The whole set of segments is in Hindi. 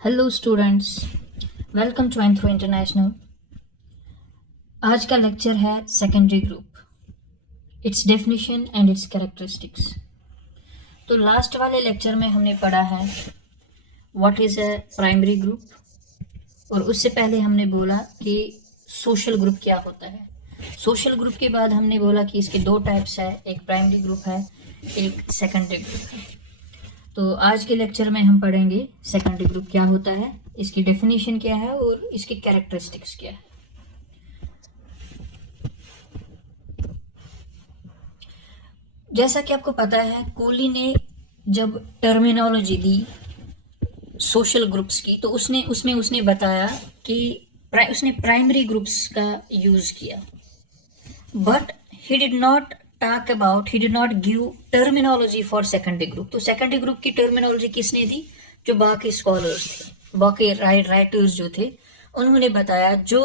Hello students, welcome to anthro international. आज का लेक्चर है secondary group, its definition and its characteristics. तो लास्ट वाले लेक्चर में हमने पढ़ा है what is a primary group, और उससे पहले हमने बोला कि सोशल ग्रुप क्या होता है। सोशल ग्रुप के बाद हमने बोला कि इसके दो टाइप्स है, एक प्राइमरी ग्रुप है, एक सेकेंडरी ग्रुप है। तो आज के लेक्चर में हम पढ़ेंगे सेकेंडरी ग्रुप क्या होता है, इसकी डेफिनेशन क्या है और इसकी कैरेक्टरिस्टिक्स क्या है। जैसा कि आपको पता है, कोहली ने जब टर्मिनोलॉजी दी सोशल ग्रुप्स की, तो उसने बताया कि उसने प्राइमरी ग्रुप्स का यूज किया, but he did not give terminology for secondary group. तो सेकेंडरी ग्रुप की टर्मिनोलॉजी किसने दी? जो बाकी स्कॉलर्स थे, बाकी राइटर्स जो थे, उन्होंने बताया जो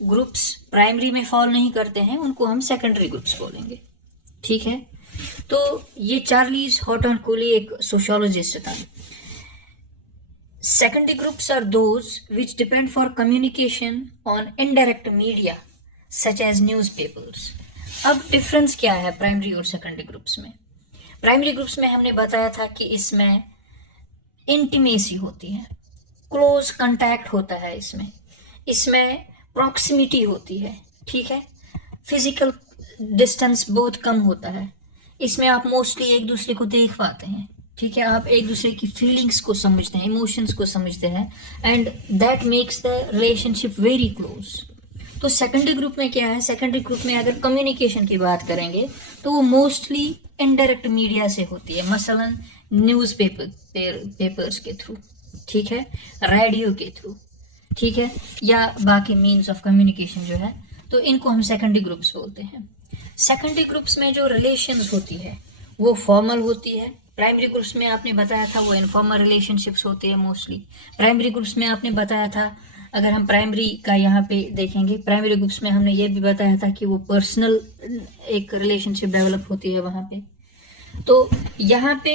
ग्रुप्स प्राइमरी में फॉल नहीं करते हैं उनको हम सेकेंडरी ग्रुप्स बोलेंगे। ठीक है, तो ये चार्लीज हॉटन कोहली एक सोशियोलॉजिस्ट था। Secondary groups are those which depend for communication on indirect media such as newspapers. अब डिफरेंस क्या है प्राइमरी और सेकेंडरी ग्रुप्स में? प्राइमरी ग्रुप्स में हमने बताया था कि इसमें इंटीमेसी होती है, क्लोज कांटेक्ट होता है, इसमें प्रॉक्सिमिटी होती है। ठीक है, फिजिकल डिस्टेंस बहुत कम होता है, इसमें आप मोस्टली एक दूसरे को देख पाते हैं। ठीक है, आप एक दूसरे की फीलिंग्स को समझते हैं, इमोशंस को समझते हैं, and that makes the relationship very close. तो सेकेंडरी ग्रुप में क्या है? सेकेंडरी ग्रुप में अगर कम्युनिकेशन की बात करेंगे तो वो मोस्टली इनडायरेक्ट मीडिया से होती है, मसलन न्यूज़ पेपर्स के थ्रू, ठीक है, रेडियो के थ्रू, ठीक है, या बाकी मीन्स ऑफ कम्युनिकेशन जो है, तो इनको हम सेकेंडरी ग्रुप्स बोलते हैं। सेकेंडरी ग्रुप्स में जो रिलेशंस होती है वो फॉर्मल होती है। प्राइमरी ग्रुप्स में आपने बताया था वो इनफॉर्मल रिलेशनशिप्स होती है मोस्टली। प्राइमरी ग्रुप्स में आपने बताया था, अगर हम प्राइमरी का यहाँ पे देखेंगे, प्राइमरी ग्रुप्स में हमने ये भी बताया था कि वो पर्सनल एक रिलेशनशिप डेवलप होती है वहाँ पे। तो यहाँ पे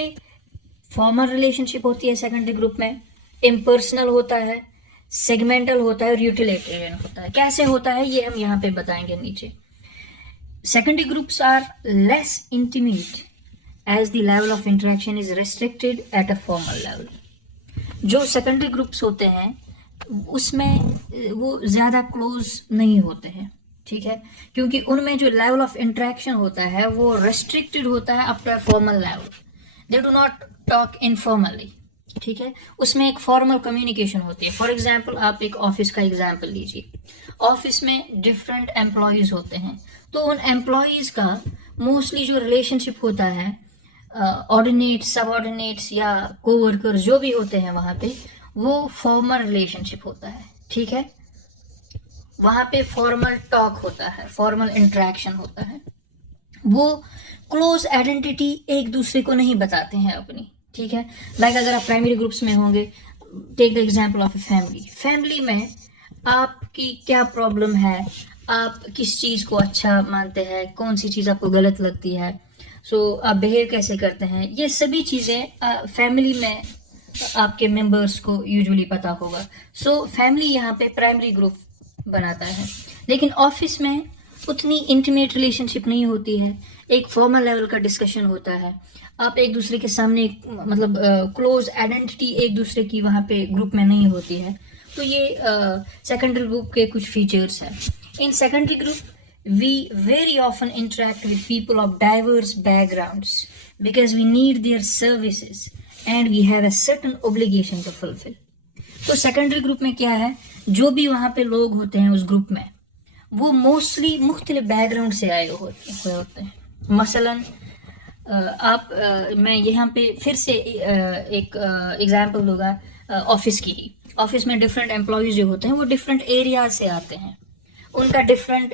फॉर्मल रिलेशनशिप होती है सेकेंडरी ग्रुप में, इम्पर्सनल होता है, सेगमेंटल होता है और यूटिलिटेरियन होता है। कैसे होता है ये हम यहाँ पे बताएंगे नीचे। Secondary groups are less intimate as the level of interaction is restricted at a formal level। जो सेकेंडरी ग्रुप्स होते हैं उसमें वो ज़्यादा क्लोज नहीं होते हैं, ठीक है, क्योंकि उनमें जो लेवल ऑफ इंटरेक्शन होता है वो रेस्ट्रिक्टेड होता है up to a formal level. They do not talk informally, ठीक है, उसमें एक फॉर्मल कम्युनिकेशन होती है। फॉर एग्जाम्पल, आप एक ऑफिस का एग्जाम्पल लीजिए। ऑफिस में डिफरेंट एम्प्लॉयज़ होते हैं, तो उन एम्प्लॉयज़ का मोस्टली जो रिलेशनशिप होता है, ऑर्डिनेट्स, सबऑर्डिनेट्स या कोवर्कर जो भी होते हैं वहाँ पे, वो फॉर्मल रिलेशनशिप होता है। ठीक है, वहाँ पे फॉर्मल टॉक होता है, फॉर्मल इंटरेक्शन होता है, वो क्लोज आइडेंटिटी एक दूसरे को नहीं बताते हैं अपनी। ठीक है, लाइक अगर आप प्राइमरी ग्रुप्स में होंगे, take the example of a family में आपकी क्या प्रॉब्लम है, आप किस चीज़ को अच्छा मानते हैं, कौन सी चीज़ आपको गलत लगती है, आप बिहेव कैसे करते हैं, ये सभी चीज़ें फैमिली में आपके मेंबर्स को यूजुअली पता होगा। फैमिली यहाँ पे प्राइमरी ग्रुप बनाता है। लेकिन ऑफिस में उतनी इंटीमेट रिलेशनशिप नहीं होती है, एक फॉर्मल लेवल का डिस्कशन होता है, आप एक दूसरे के सामने मतलब क्लोज आइडेंटिटी एक दूसरे की वहाँ पे ग्रुप में नहीं होती है। तो ये सेकेंडरी ग्रुप के कुछ फीचर्स हैं। इन secondary group we very often interact with people of diverse backgrounds because we need their services and we have a certain obligation to fulfill। तो सेकेंडरी ग्रुप में क्या है, जो भी वहाँ पे लोग होते हैं उस ग्रुप में, वो मोस्टली मुख्तलिफ बैकग्राउंड से आए हुए होते हैं। मसलन मैं यहाँ पे फिर से एक एग्जाम्पल दूंगा ऑफिस की ही। ऑफिस में डिफरेंट एम्प्लॉयज़ जो होते हैं वो डिफरेंट एरिया से आते हैं, उनका डिफरेंट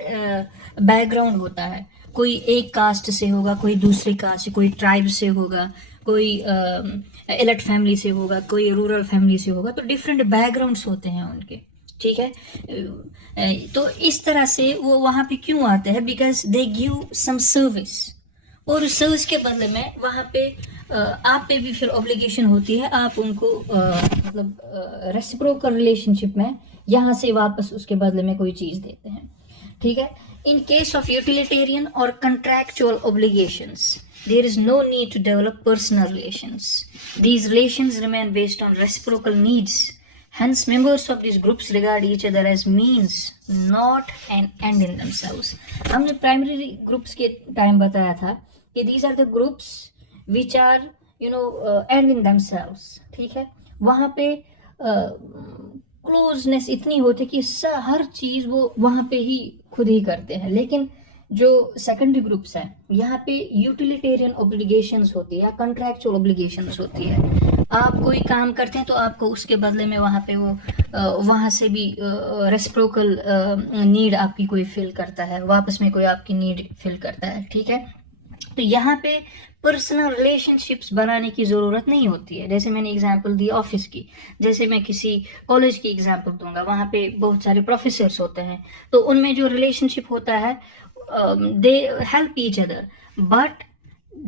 बैकग्राउंड होता है। कोई एक कास्ट से होगा, कोई दूसरी कास्ट से, कोई ट्राइब से होगा, कोई एलिट फैमिली से होगा, कोई रूरल फैमिली से होगा, तो डिफरेंट बैकग्राउंड्स होते हैं उनके। ठीक है, तो इस तरह से वो वहाँ पे क्यों आते हैं? Because they give some service, और सर्च के बदले में वहाँ पे आप पे भी फिर ऑब्लिगेशन होती है, आप उनको मतलब रेसिप्रोकल रिलेशनशिप में यहाँ से वापस उसके बदले में कोई चीज़ देते हैं, ठीक है। इन केस ऑफ यूटिलिटेरियन और contractual obligations there is no need to develop personal relations. These relations remain based on reciprocal needs. Hence, members of these groups regard each other as means, not an end in themselves. हमने प्राइमरी ग्रुप्स के टाइम बताया था कि these are the groups which are end in themselves, ठीक है। वहाँ पे क्लोजनेस इतनी होती है कि हर चीज़ वो वहाँ पे ही खुद ही करते हैं। लेकिन जो सेकेंडरी ग्रुप्स हैं यहाँ पे यूटिलिटेरियन ऑब्लिगेशंस होती है या कंट्रैक्चुअल ऑब्लिगेशंस होती है। आप कोई काम करते हैं तो आपको उसके बदले में वहाँ पे वो वहाँ से भी रेसिप्रोकल नीड आपकी कोई फिल करता है, वापस में कोई आपकी नीड फिल करता है, ठीक है। तो यहाँ पे पर्सनल रिलेशनशिप्स बनाने की ज़रूरत नहीं होती है। जैसे मैंने एग्जांपल दी ऑफिस की, जैसे मैं किसी कॉलेज की एग्जांपल दूंगा, वहाँ पे बहुत सारे प्रोफेसर्स होते हैं, तो उनमें जो रिलेशनशिप होता है they help each other, but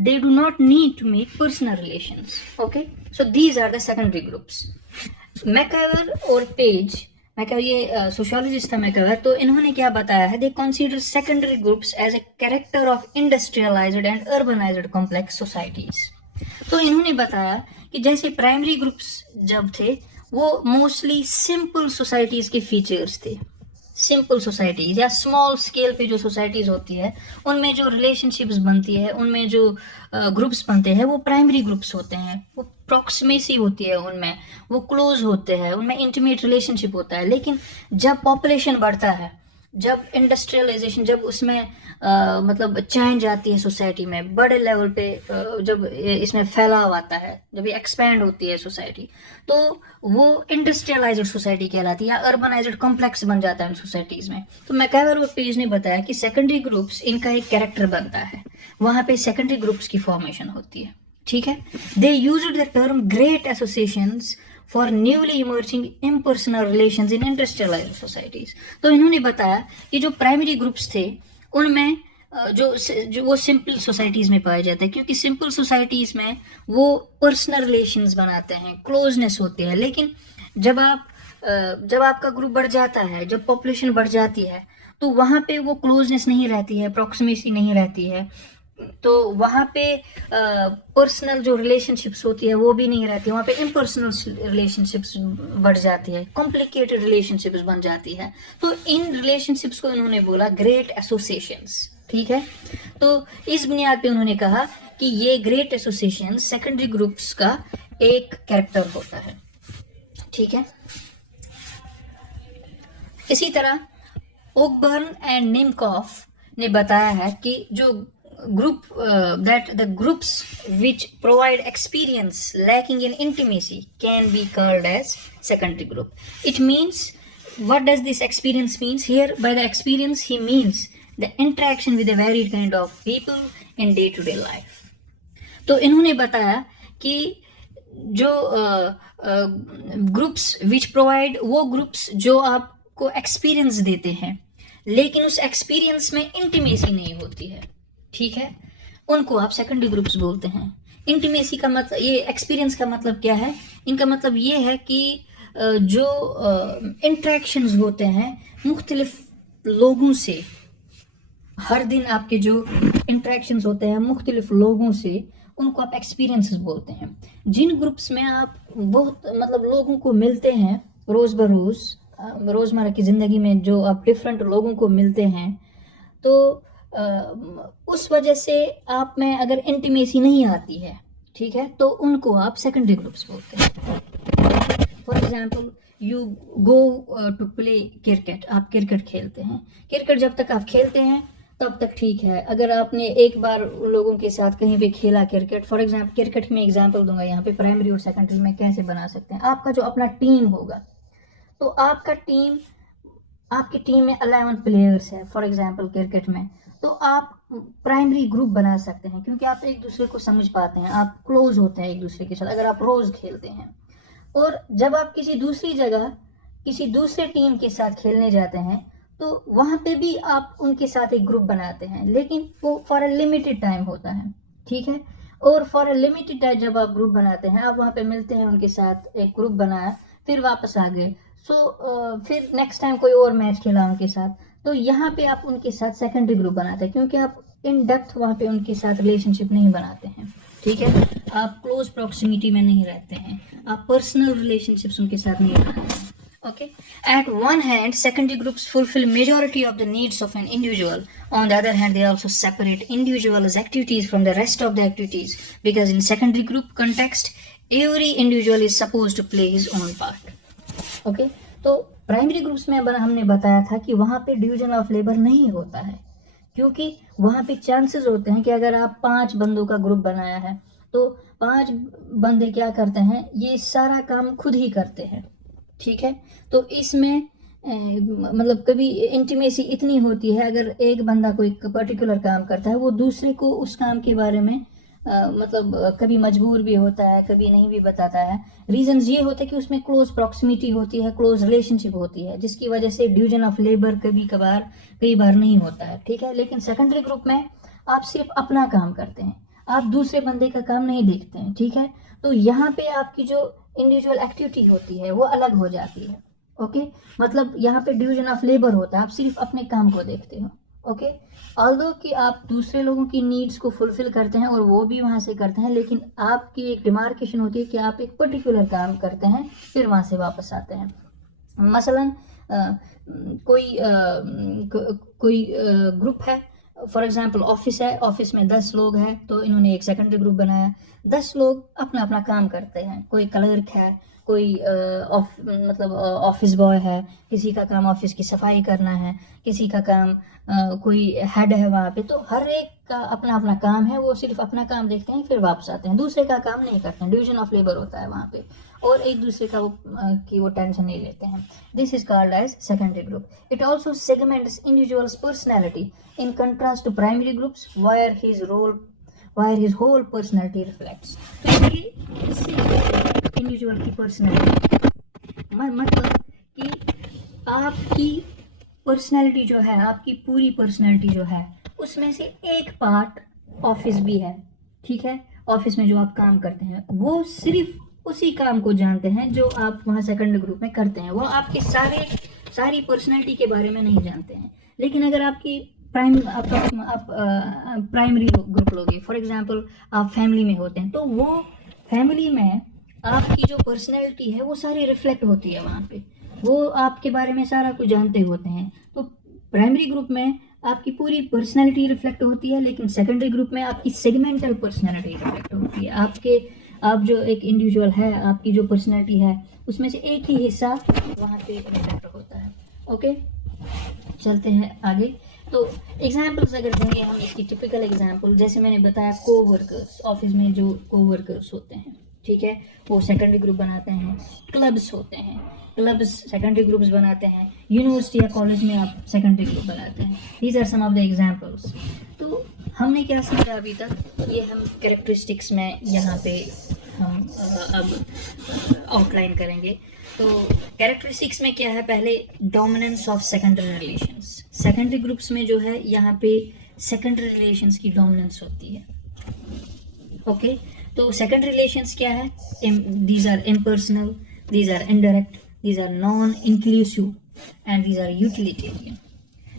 they do not need to make personal relations. Okay, so these are the secondary groups. मैकएवर और पेज, मैकएवर ये सोशियोलॉजिस्ट था मैकएवर, तो इन्होंने क्या बताया है, they consider secondary groups as a character of industrialized and urbanized complex societies. तो इन्होंने बताया कि जैसे प्राइमरी ग्रुप्स जब थे वो मोस्टली सिंपल सोसाइटीज के फीचर्स थे। सिंपल सोसाइटीज या स्मॉल स्केल पे जो सोसाइटीज होती है उनमें जो रिलेशनशिप्स बनती है, उनमें जो ग्रुप्स बनते हैं वो प्राइमरी ग्रुप्स होते हैं। वो प्रॉक्सिमेसी होती है उनमें, वो क्लोज होते हैं, उनमें इंटीमेट रिलेशनशिप होता है। लेकिन जब पॉपुलेशन बढ़ता है, जब इंडस्ट्रियलाइजेशन, जब उसमें मतलब चेंज आती है सोसाइटी में बड़े लेवल पे, जब इसमें फैलाव आता है, जब ये एक्सपैंड होती है सोसाइटी, तो वो इंडस्ट्रियलाइज्ड सोसाइटी कहलाती है या अर्बनाइज्ड कॉम्प्लेक्स बन जाता है उन सोसाइटीज़ में। तो मैकएवर और पेज ने बताया कि सेकेंडरी ग्रुप्स इनका एक कैरेक्टर बनता है, वहाँ पे सेकेंडरी ग्रुप्स की फॉर्मेशन होती है, ठीक है। They used the term great associations for newly emerging impersonal relations in industrialised societies. तो इन्होंने बताया कि जो प्राइमरी ग्रुप्स थे उनमें जो वो सिंपल सोसाइटीज़ में पाए जाते हैं, क्योंकि सिंपल सोसाइटीज़ में वो पर्सनल रिलेशंस बनाते हैं, क्लोजनेस होती है। लेकिन जब आपका ग्रुप बढ़ जाता है, जब पॉपुलेशन बढ़ जाती है, तो वहाँ पे वो क्लोजनेस नहीं रहती है, प्रॉक्सिमेसी नहीं रहती है, तो वहाँ पे पर्सनल जो रिलेशनशिप्स होती है वो भी नहीं रहती है, वहाँ पे इम्पर्सनल रिलेशनशिप्स बढ़ जाती है, कॉम्प्लिकेटेड रिलेशनशिप्स बन जाती है। तो इन रिलेशनशिप्स को इन्होंने बोला ग्रेट एसोसिएशंस, ठीक है। तो इस बुनियाद पे उन्होंने कहा कि ये ग्रेट एसोसिएशन सेकेंडरी ग्रुप्स का एक कैरेक्टर होता है, ठीक है। इसी तरह ओकबर्न एंड निमकॉफ ने बताया है कि जो that the groups which provide experience lacking in intimacy can be called as secondary group. It means, what does this experience means? Here by the experience he means the interaction with a varied kind of people in day to day life. तो इन्होंने बताया कि जो ग्रुप्स विच प्रोवाइड, वो ग्रुप्स जो आपको एक्सपीरियंस देते हैं लेकिन उस एक्सपीरियंस में इंटीमेसी नहीं होती है, ठीक है, उनको आप सेकेंडरी ग्रुप्स बोलते हैं। इंटीमेसी का मतलब, ये एक्सपीरियंस का मतलब क्या है, इनका मतलब ये है कि जो इंट्रैक्शंस होते हैं मुख्तलिफ लोगों से, हर दिन आपके जो इंट्रैक्शंस होते हैं मुख्तलिफ लोगों से, उनको आप एक्सपीरियंसेस बोलते हैं। जिन ग्रुप्स में आप बहुत मतलब लोगों को मिलते हैं रोज़ बरोज़, रोज़मर्रा की ज़िंदगी में जो आप डिफरेंट लोगों को मिलते हैं, तो उस वजह से आप में अगर इंटीमेसी नहीं आती है, ठीक है, तो उनको आप सेकेंडरी ग्रुप्स बोलते हैं। For example you go to play cricket, आप क्रिकेट खेलते हैं। क्रिकेट जब तक आप खेलते हैं तब तक ठीक है। अगर आपने एक बार लोगों के साथ कहीं पे खेला क्रिकेट, फॉर एग्जाम्पल क्रिकेट में एग्जाम्पल दूंगा यहाँ पे, प्राइमरी और सेकेंडरी में कैसे बना सकते हैं। आपका जो अपना टीम होगा, तो आपकी टीम में 11 प्लेयर्स है फॉर एग्जाम्पल क्रिकेट में, तो आप प्राइमरी ग्रुप बना सकते हैं क्योंकि आप एक दूसरे को समझ पाते हैं, आप क्लोज होते हैं एक दूसरे के साथ अगर आप रोज़ खेलते हैं। और जब आप किसी दूसरी जगह किसी दूसरे टीम के साथ खेलने जाते हैं तो वहाँ पे भी आप उनके साथ एक ग्रुप बनाते हैं, लेकिन वो फॉर अ लिमिटेड टाइम होता है, ठीक है। और फॉर अ लिमिटेड टाइम जब आप ग्रुप बनाते हैं, आप वहाँ पे मिलते हैं उनके साथ, एक ग्रुप बनाया, फिर वापस आ गए, फिर नेक्स्ट टाइम कोई और मैच खेला उनके साथ, तो यहाँ पे आप उनके साथ सेकेंडरी ग्रुप बनाते हैं, क्योंकि आप इन डेप्थ वहाँ पे उनके साथ रिलेशनशिप नहीं बनाते हैं, ठीक है। आप क्लोज प्रॉक्सिमिटी में नहीं रहते हैं, आप पर्सनल रिलेशनशिप्स उनके साथ नहीं बनाते हैं, okay. At one hand, secondary groups fulfill majority of the needs of an individual. On the other hand, they also separate individual's activities from the rest of the activities, because in secondary group context, every individual is supposed to play his own part, okay. तो प्राइमरी ग्रुप्स में हमने बताया था कि वहाँ पे डिवीजन ऑफ लेबर नहीं होता है, क्योंकि वहाँ पे चांसेस होते हैं कि अगर आप 5 बंदों का ग्रुप बनाया है, तो 5 बंदे क्या करते हैं, ये सारा काम खुद ही करते हैं, ठीक है। तो इसमें मतलब कभी इंटीमेसी इतनी होती है, अगर एक बंदा कोई पर्टिकुलर काम करता है, वो दूसरे को उस काम के बारे में कभी मजबूर भी होता है, कभी नहीं भी बताता है। रीजंस ये होते हैं कि उसमें क्लोज प्रॉक्सिमिटी होती है, क्लोज रिलेशनशिप होती है, जिसकी वजह से डिवीजन ऑफ लेबर कई बार नहीं होता है, ठीक है। लेकिन सेकेंडरी ग्रुप में आप सिर्फ अपना काम करते हैं, आप दूसरे बंदे का काम नहीं देखते हैं, ठीक है। तो यहाँ पे आपकी जो इंडिविजुअल एक्टिविटी होती है वो अलग हो जाती है, ओके। मतलब यहाँ पे डिवीजन ऑफ लेबर होता है, आप सिर्फ अपने काम को देखते हो, ओके। ऑल्दो कि आप दूसरे लोगों की नीड्स को फुलफिल करते हैं और वो भी वहाँ से करते हैं, लेकिन आपकी एक डिमार्केशन होती है कि आप एक पर्टिकुलर काम करते हैं, फिर वहाँ से वापस आते हैं। मसलन कोई ग्रुप है, फॉर एग्जाम्पल ऑफिस है, ऑफिस में 10 लोग हैं, तो इन्होंने एक सेकेंडरी ग्रुप बनाया। 10 लोग अपना अपना काम करते हैं, कोई क्लर्क है, कोई ऑफिस बॉय है, किसी का काम ऑफिस की सफाई करना है, किसी का काम कोई हेड है वहाँ पे। तो हर एक का अपना अपना काम है, वो सिर्फ अपना काम देखते हैं, फिर वापस आते हैं, दूसरे का काम नहीं करते हैं। डिवीजन ऑफ लेबर होता है वहाँ पे, और एक दूसरे का वो टेंशन नहीं लेते हैं। This is called as secondary group. It also segments individuals personality in contrast to primary groups where his whole personality reflects. तो इससे इंडिविजुअल की पर्सनैलिटी मतलब कि आपकी पर्सनैलिटी जो है, आपकी पूरी पर्सनैलिटी जो है, उसमें से एक पार्ट ऑफिस भी है, ठीक है। ऑफिस में जो आप काम करते हैं, वो सिर्फ उसी काम को जानते हैं जो आप वहाँ सेकंड ग्रुप में करते हैं, वो आपके सारी पर्सनैलिटी के बारे में नहीं जानते हैं। लेकिन अगर आपकी प्राइमरी ग्रुप लोगे, फॉर एग्जांपल आप फैमिली में होते हैं, तो वो फैमिली में आपकी जो पर्सनैलिटी है वो सारी रिफ्लेक्ट होती है वहाँ पे, वो आपके बारे में सारा कुछ जानते होते हैं। तो प्राइमरी ग्रुप में आपकी पूरी पर्सनैलिटी रिफ्लेक्ट होती है, लेकिन सेकेंडरी ग्रुप में आपकी सेगमेंटल पर्सनैलिटी रिफ्लेक्ट होती है। आप जो एक इंडिविजुअल है, आपकी जो पर्सनैलिटी है, उसमें से एक ही हिस्सा वहाँ पे रिफ्लेक्ट होता है, ओके। चलते हैं आगे। तो एग्जाम्पल्स अगर देंगे हम, इसकी टिपिकल एग्जाम्पल जैसे मैंने बताया, कोवर्कर्स, ऑफिस में जो कोवर्कर्स होते हैं, ठीक है, वो सेकेंडरी ग्रुप बनाते हैं। क्लब्स होते हैं, क्लब्स सेकेंडरी ग्रुप्स बनाते हैं। यूनिवर्सिटी या कॉलेज में आप सेकेंडरी ग्रुप बनाते हैं। These are some of the examples. तो हमने क्या सीखा अभी तक, ये हम कैरेक्टरिस्टिक्स में यहाँ पे हम अब आउटलाइन करेंगे। तो कैरेक्टरिस्टिक्स में क्या है, पहले dominance of secondary relations. Secondary groups में जो है यहाँ पे सेकेंडरी रिलेशंस की डोमिनेंस होती है, ओके। तो सेकेंडरी रिलेशंस क्या है, these are impersonal, these are indirect, these are non-inclusive, and these are utilitarian.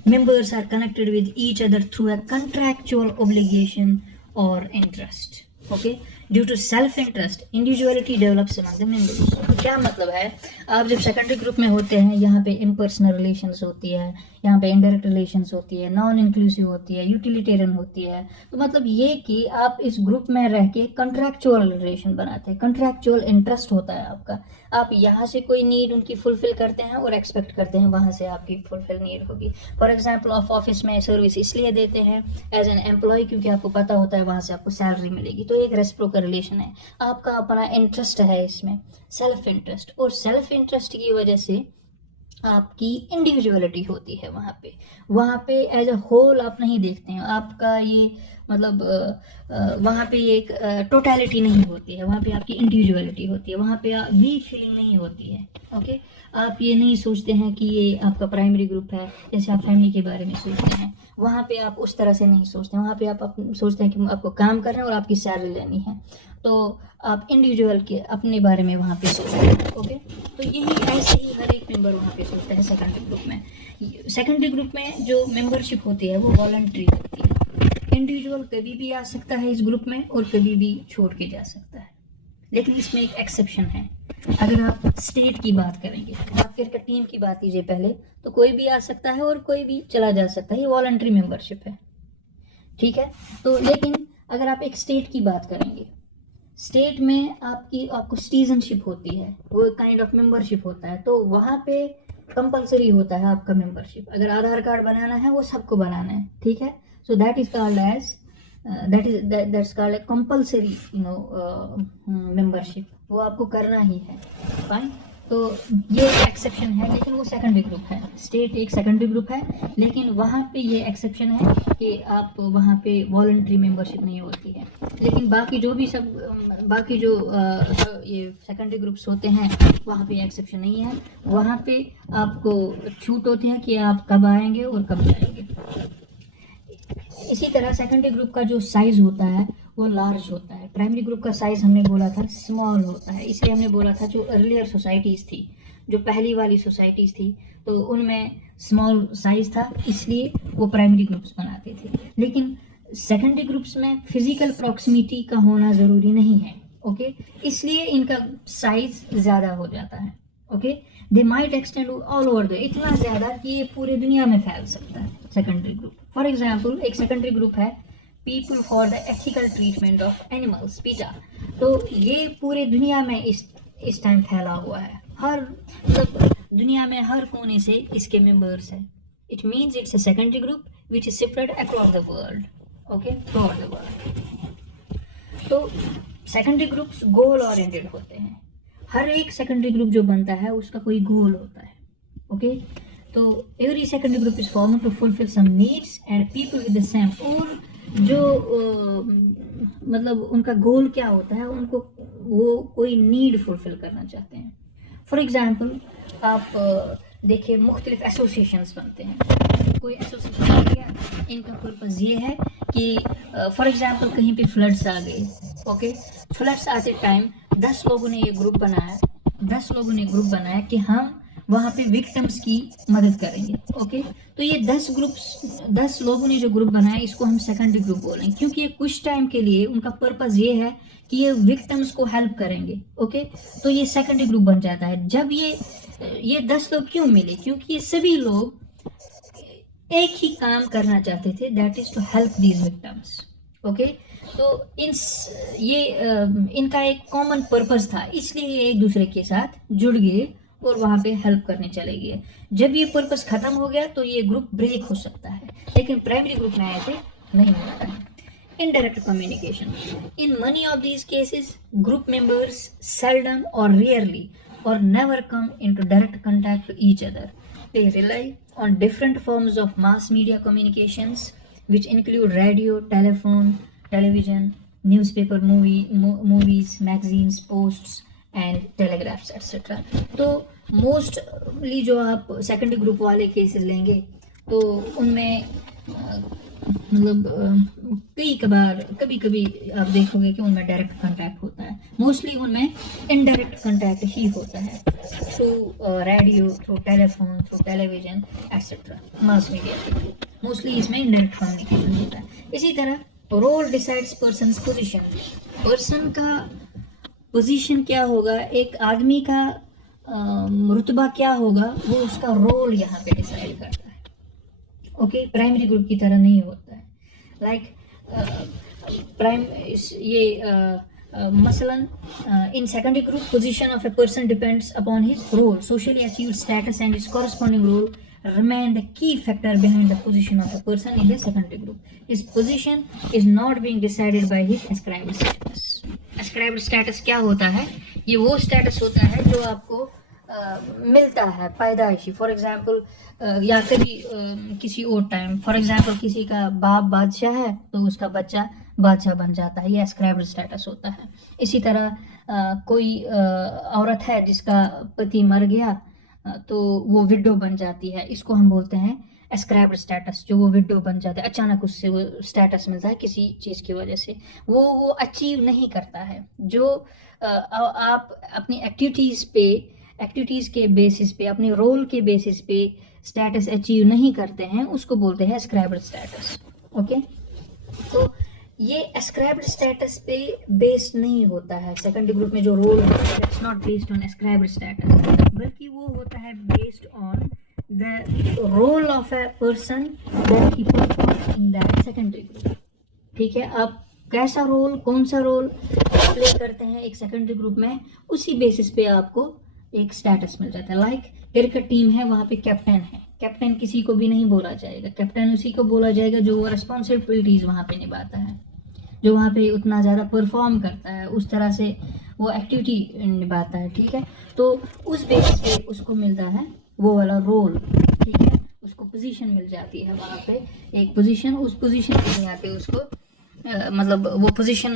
Members are connected with each other through a contractual obligation or interest, okay. Due to self-interest, individuality develops among the members. तो क्या मतलब है, आप जब सेकेंडरी ग्रुप में होते हैं, यहाँ पे इम्पर्सनल रिलेशंस होती है, यहाँ पे इनडायरेक्ट रिलेशंस होती है, नॉन इंक्लूसिव होती है, यूटिलिटेरियन होती है। तो मतलब ये कि आप इस ग्रुप में रह के कंट्रैक्चुअल रिलेशन बनाते हैं, कंट्रैक्चुअल इंटरेस्ट होता है आपका। आप यहाँ से कोई नीड उनकी फुलफिल करते हैं और एक्सपेक्ट करते हैं वहाँ से आपकी फुलफिल नीड होगी। फॉर एग्जाम्पल आप ऑफिस में सर्विस इसलिए देते हैं एज एन एम्प्लॉय, क्योंकि आपको पता होता है वहाँ से आपको सैलरी मिलेगी, तो एक रेसिप्रोकल रिलेशन है, आपका अपना इंटरेस्ट है इसमें, सेल्फ इंटरेस्ट। और सेल्फ इंटरेस्ट की वजह से आपकी इंडिविजुअलिटी होती है वहाँ पे एज अ होल आप नहीं देखते हैं आपका ये मतलब वहाँ पे ये एक टोटलिटी नहीं होती है, वहाँ पे आपकी इंडिविजुअलिटी होती है, वहाँ पे वी फीलिंग नहीं होती है। ओके, आप ये नहीं सोचते हैं कि ये आपका प्राइमरी ग्रुप है, जैसे आप फैमिली के बारे में सोचते हैं, वहाँ पे आप उस तरह से नहीं सोचते हैं। वहाँ पे आप सोचते हैं कि आपको काम करना है और आपकी सैलरी लेनी है, तो आप इंडिविजुअल के अपने बारे में वहाँ पे सोचते हैं। ओके, तो यही ऐसे ही हर एक मेंबर वहाँ पे सोचता है सेकेंडरी ग्रुप में। सेकेंडरी ग्रुप में जो मेंबरशिप होती है वो वॉलंटरी होती है। इंडिविजुअल कभी भी आ सकता है इस ग्रुप में और कभी भी छोड़ के जा सकता है, लेकिन इसमें एक एक्सेप्शन है। अगर आप स्टेट की बात करेंगे, आप क्रिकेट टीम की बात कीजिए पहले, तो कोई भी आ सकता है और कोई भी चला जा सकता है, ये वॉलंटरी मेंबरशिप है, ठीक है। तो लेकिन अगर आप एक स्टेट की बात करेंगे, स्टेट में आपको सिटीजनशिप होती है, वो काइंड ऑफ मेंबरशिप होता है, तो वहाँ पे कंपलसरी होता है आपका मेंबरशिप। अगर आधार कार्ड बनाना है वो सबको बनाना है, ठीक है। So that is called as that's called compulsory membership, वो आपको करना ही है, फाइन। तो ये एक्सेप्शन है, लेकिन वो सेकेंडरी ग्रुप है। स्टेट एक सेकेंडरी ग्रुप है, लेकिन वहाँ पे ये एक्सेप्शन है कि आप वहाँ पे वॉलंटरी मेंबरशिप नहीं होती है। लेकिन बाकी जो भी बाकी जो ये सेकेंडरी ग्रुप्स होते हैं वहाँ पे एक्सेप्शन नहीं है, वहाँ पे आपको छूट होती है कि आप कब आएंगे और कब जाएंगे। इसी तरह सेकेंडरी ग्रुप का जो साइज होता है वो लार्ज होता है। प्राइमरी ग्रुप का साइज हमने बोला था स्मॉल होता है, इसलिए हमने बोला था जो अर्लियर सोसाइटीज़ थी, जो पहली वाली सोसाइटीज़ थी, तो उनमें स्मॉल साइज था, इसलिए वो प्राइमरी ग्रुप्स बनाते थे। लेकिन सेकेंडरी ग्रुप्स में फिजिकल प्रॉक्सिमिटी का होना ज़रूरी नहीं है, ओके, इसलिए इनका साइज ज़्यादा हो जाता है। Okay, they might extend all over the, इतना ज़्यादा कि ये पूरे दुनिया में फैल सकता है सेकेंडरी ग्रुप। फॉर एग्जाम्पल, एक सेकेंडरी ग्रुप है people for the ethical treatment of animals, पीटा। तो ये पूरे दुनिया में इस टाइम फैला हुआ है, हर मतलब दुनिया में हर कोने से इसके मेंबर्स हैं। It means it's a secondary group which is spread across the world, okay, through out the world. तो सेकेंडरी ग्रुप्स गोल ओरिएंटेड होते हैं। हर एक सेकेंडरी ग्रुप जो बनता है उसका कोई गोल होता है, ओके। तो every secondary group is form to fulfil some needs and people with the same, और जो मतलब उनका गोल क्या होता है, उनको वो कोई नीड फुलफिल करना चाहते हैं। फॉर एग्जाम्पल, आप देखिए मुख्तलिफ एसोसिएशंस बनते हैं, कोई एसोसिएशन किया, इनका पर्पज़ ये है कि फॉर एग्जाम्पल कहीं पे फ्लड्स आ गए, ओके, फ्लड्स आते टाइम 10 लोगों ने ये ग्रुप बनाया, 10 लोगों ने ग्रुप बनाया कि हम वहाँ पे विक्टिम्स की मदद करेंगे, ओके। तो ये 10 लोगों ने जो ग्रुप बनाया, इसको हम सेकेंडरी ग्रुप बोलेंगे, क्योंकि ये कुछ टाइम के लिए उनका पर्पज़ ये है कि ये विक्टिम्स को हेल्प करेंगे, ओके। तो ये सेकेंडरी ग्रुप बन जाता है। जब ये 10 लोग क्यों मिले, क्योंकि ये सभी लोग एक ही काम करना चाहते थे, that is to help these victims, okay. तो इनका एक कॉमन पर्पस था, इसलिए ये एक दूसरे के साथ जुड़ गए और वहाँ पे हेल्प करने चले गए। जब ये पर्पस खत्म हो गया तो ये ग्रुप ब्रेक हो सकता है, लेकिन प्राइमरी ग्रुप में ऐसे नहीं होता है। Indirect communication. In many of these cases, group members seldom or rarely or never come into direct contact with each other. They rely on different forms of mass media communications, which include radio, telephone, television, newspaper, movies, magazines, posts, and telegraphs, etc. तो मोस्टली जो आप सेकेंडरी ग्रुप वाले केसेस लेंगे तो उनमें मतलब कभी कभी आप देखोगे कि उनमें डायरेक्ट कांटेक्ट होता है, मोस्टली उनमें इनडायरेक्ट कांटेक्ट ही होता है, through radio, through telephone, through television etcetera, mass media के थ्रू। मोस्टली इसमें इनडायरेक्ट कम्युनिकेशन होता है। इसी तरह role decides person position, person का पोजीशन क्या होगा, एक आदमी का रुतबा क्या होगा, वो उसका रोल यहाँ पे डिसाइड करता है, ओके। प्राइमरी ग्रुप की तरह नहीं होता है। लाइक मसलन in secondary group position of a person depends upon his role, socially achieved status and his corresponding role remain the key factor behind the position of a person in the secondary group. His position is not being decided by his ascribed status. Ascribed status क्या होता है? ये वो status होता है जो आपको मिलता है पैदाइशी, फॉर एग्जांपल या कभी किसी और टाइम, फॉर एग्जांपल किसी का बाप बादशाह है तो उसका बच्चा बादशाह बन जाता है, ये एस्क्राइब्ड स्टेटस होता है। इसी तरह कोई औरत है जिसका पति मर गया तो वो विडो बन जाती है, इसको हम बोलते हैं एस्क्राइब्ड स्टेटस। जो वो विडो बन जाता है, अचानक उससे वो स्टेटस मिलता है किसी चीज़ की वजह से, वो अचीव नहीं करता है। जो आप अपनी एक्टिविटीज़ के बेसिस पे, अपने रोल के बेसिस पे स्टेटस अचीव नहीं करते हैं, उसको बोलते हैं एस्क्राइब्ड स्टेटस। ओके, तो ये एस्क्राइब्ड स्टेटस पे बेस्ड नहीं होता है। सेकेंडरी ग्रुप में जो रोल होता है it's not based on ascribed status, बल्कि वो होता है based on the role of a person that he performs in that secondary group. ठीक है, आप कैसा रोल, कौन सा रोल प्ले करते हैं एक सेकेंडरी ग्रुप में, उसी बेसिस पे आपको एक स्टेटस मिल जाता है। लाइक क्रिकेट टीम है, वहाँ पे कैप्टन है, कैप्टन किसी को भी नहीं बोला जाएगा, कैप्टन उसी को बोला जाएगा जो वो रिस्पॉन्सिबिलिटीज वहाँ पे निभाता है, जो वहाँ पे उतना ज़्यादा परफॉर्म करता है, उस तरह से वो एक्टिविटी निभाता है। ठीक है, तो उस बेसिस पे उसको मिलता है वो वाला रोल। ठीक है, उसको पोजीशन मिल जाती है वहाँ पे, एक पोजीशन, उस पोजीशन के बुनियाद पे उसको मतलब वो पोजीशन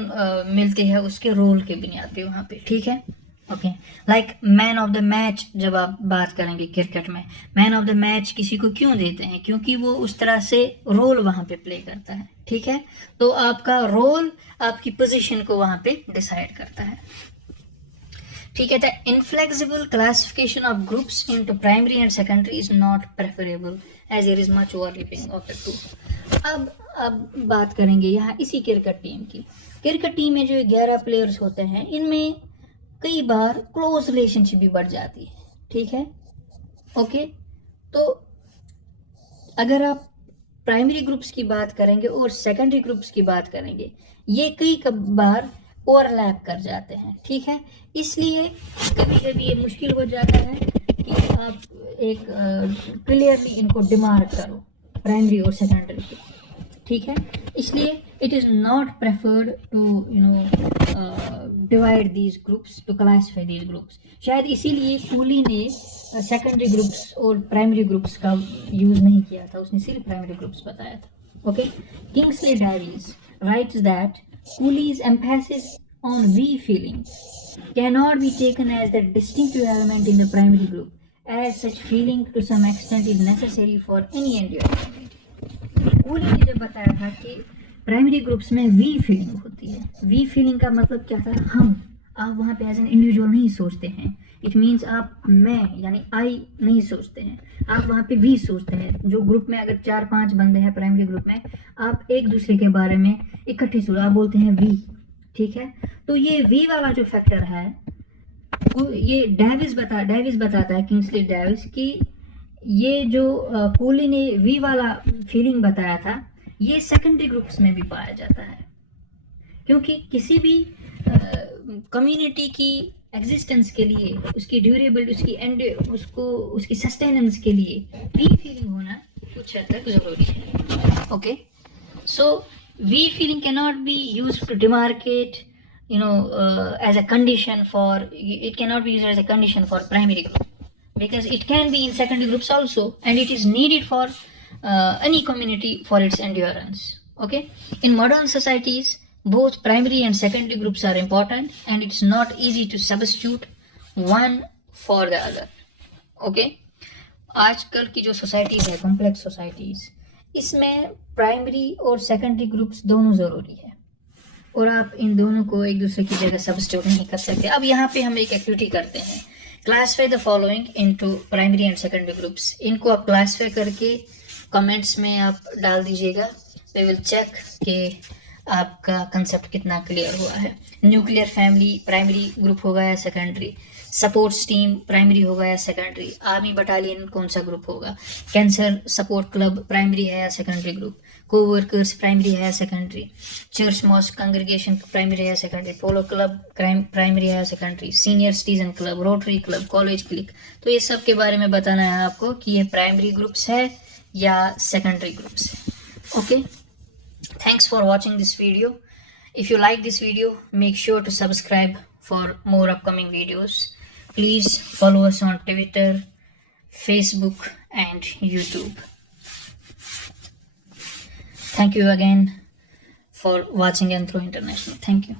मिलती है उसके रोल के बुनियाद पे वहाँ पे। ठीक है, okay. Like man of the match, जब आप बात करेंगे क्रिकेट में, मैन ऑफ द मैच किसी को क्यों देते हैं? क्योंकि वो उस तरह से रोल वहाँ पे प्ले करता है। ठीक है, तो आपका रोल आपकी पोजीशन को वहाँ पे डिसाइड करता है। ठीक है, the inflexible classification of groups into primary and secondary is not preferable as there is much overlapping of the two. अब बात करेंगे यहाँ इसी क्रिकेट टीम की। क्रिकेट टीम में जो 11 प्लेयर्स होते हैं, इनमें कई बार क्लोज रिलेशनशिप भी बढ़ जाती है। ठीक है, ओके। तो अगर आप प्राइमरी ग्रुप्स की बात करेंगे और सेकेंडरी ग्रुप्स की बात करेंगे, ये कई बार ओवरलैप कर जाते हैं। ठीक है, इसलिए कभी कभी ये मुश्किल हो जाता है कि आप एक क्लियरली इनको डिमार्क करो, प्राइमरी और सेकेंडरी की। ठीक है, इसलिए it is not preferred to divide these groups, to classify these groups. शायद इसीलिए कूली ने सेकेंडरी ग्रुप्स और प्राइमरी ग्रुप्स का यूज़ नहीं किया था, उसने सिर्फ प्राइमरी ग्रुप्स बताया था। Okay, Kingsley Davis writes that Cooley's emphasis on we feeling cannot be taken as the distinctive element in the primary group, as such feeling to some extent is necessary for any enduring. Coolie ने जब बताया था कि प्राइमरी ग्रुप्स में वी फीलिंग होती है, वी फीलिंग का मतलब क्या था? हम, आप वहाँ पे एज एन इंडिविजुअल नहीं सोचते हैं, इट मीन्स आप मैं यानी आई नहीं सोचते हैं, आप वहाँ पे वी सोचते हैं। जो ग्रुप में अगर 4-5 बंदे हैं प्राइमरी ग्रुप में, आप एक दूसरे के बारे में इकट्ठे सोच, आप बोलते हैं वी। ठीक है, तो ये वी वाला जो फैक्टर है, ये डेविस बताता है, किंग्सले डेविस, कि ये जो कूली ने वी वाला फीलिंग बताया था, ये सेकेंडरी ग्रुप्स में भी पाया जाता है। क्योंकि किसी भी कम्युनिटी की एग्जिस्टेंस के लिए, उसकी ड्यूरेबिलिटी, उसकी सस्टेनेंस के लिए वी फीलिंग होना कुछ हद तक जरूरी है। Okay, so we feeling cannot be used to demarcate, as a condition for, it cannot be used as a condition for primary group, because it can be in secondary groups also, and it is needed for any community for its endurance. Okay, in modern societies both primary and secondary groups are important, and it's not easy to substitute one for the other. Okay, आजकल की जो सोसाइटीज है, कॉम्प्लेक्स सोसाइटीज, इसमें प्राइमरी और सेकेंडरी ग्रुप्स दोनों ज़रूरी है, और आप इन दोनों को एक दूसरे की जगह सब्स्टिट्यूट नहीं कर सकते। अब यहाँ पे हम एक एक्टिविटी करते हैं, classify the following into primary and secondary groups. इनको आप क्लासीफाई करके कमेंट्स में आप डाल दीजिएगा, वी विल चेक कि आपका कंसेप्ट कितना क्लियर हुआ है। न्यूक्लियर फैमिली प्राइमरी ग्रुप होगा या सेकेंडरी? सपोर्ट्स टीम प्राइमरी होगा या सेकेंडरी? आर्मी बटालियन कौन सा ग्रुप होगा? कैंसर सपोर्ट क्लब प्राइमरी है या सेकेंडरी ग्रुप? कोवर्कर्स प्राइमरी है या secondary? Church mosque congregation primary है या सेकेंडरी? पोलो क्लब प्राइमरी है या secondary? Senior citizen club, rotary club, college clique? तो ये सब के बारे में बताना है आपको कि ये प्राइमरी ग्रुप्स है या सेकेंडरी ग्रुप्स है। Okay, thanks for watching this video. If you like this video, make sure to subscribe for more upcoming videos. Please follow us on Twitter, Facebook, and YouTube. Thank you again for watching Anthro International. Thank you.